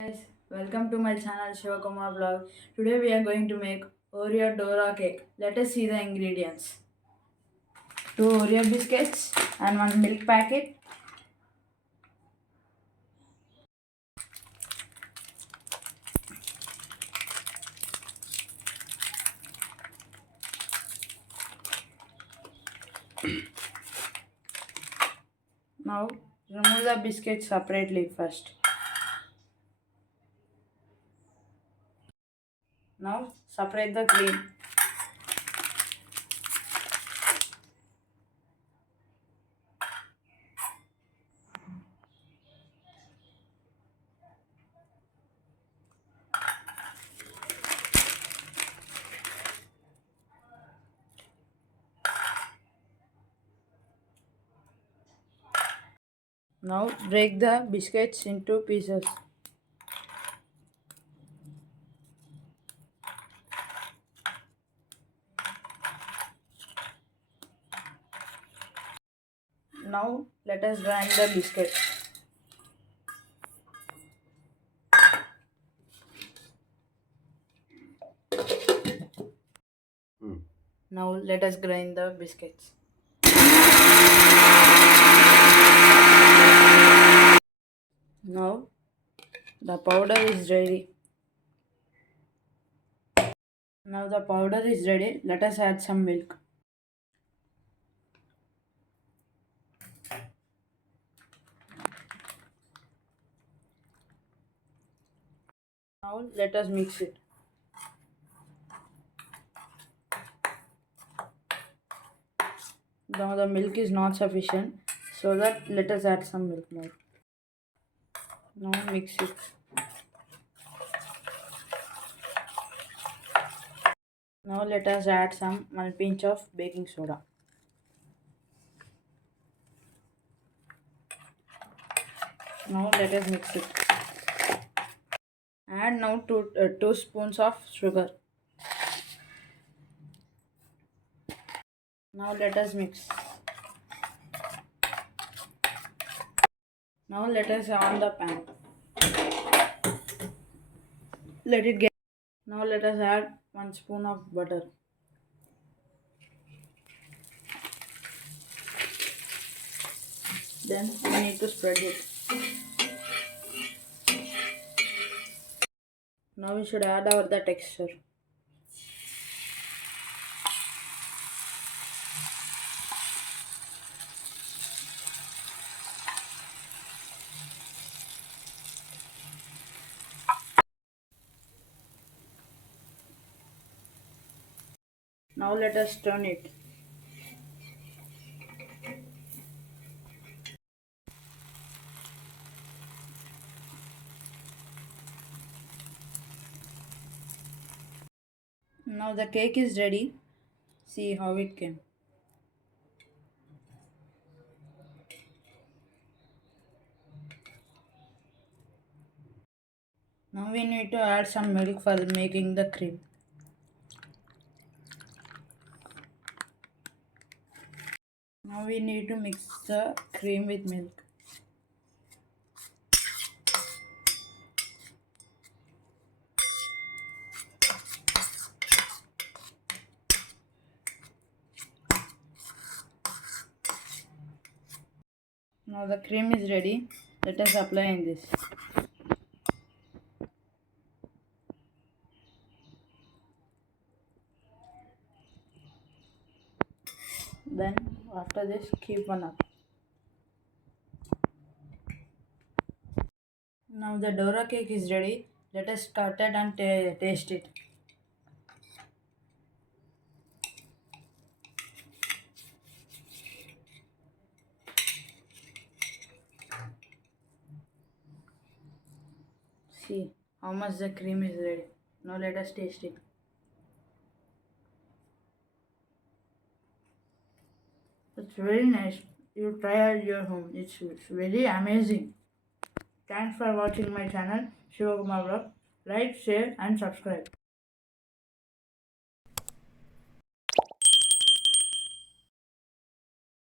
Guys, welcome to my channel Shivakumar vlog. Today we are going to make Oreo Dora cake. Let us see the ingredients. 2 Oreo biscuits and 1 milk packet. Now remove the biscuits separately first. Now separate the cream. Now break the biscuits into pieces. Now let us grind the biscuits. Now let us grind the biscuits. Now the powder is ready. Now the powder is ready. Let us add some milk. Now let us mix it. Now the milk is not sufficient, so that let us add some milk more. Now mix it. Now let us add one pinch of baking soda. Now let us mix it. Add now 2 spoons of sugar. Now let us mix. Now let us on the pan. Let it get. Now let us add 1 spoon of butter. Then we need to spread it. Now we should add the texture. Now let us turn it. Now the cake is ready. See how it came. Now we need to add some milk for making the cream. Now we need to mix the cream with milk. Now the cream is ready. Let us apply in this. Then after this keep one up. Now the Dora cake is ready. Let us cut it and taste it. See how much the cream is ready. Now let us taste it. It's very nice. You try at your home. It's very amazing. Thanks for watching my channel Shivakumar vlog. Like, share and subscribe.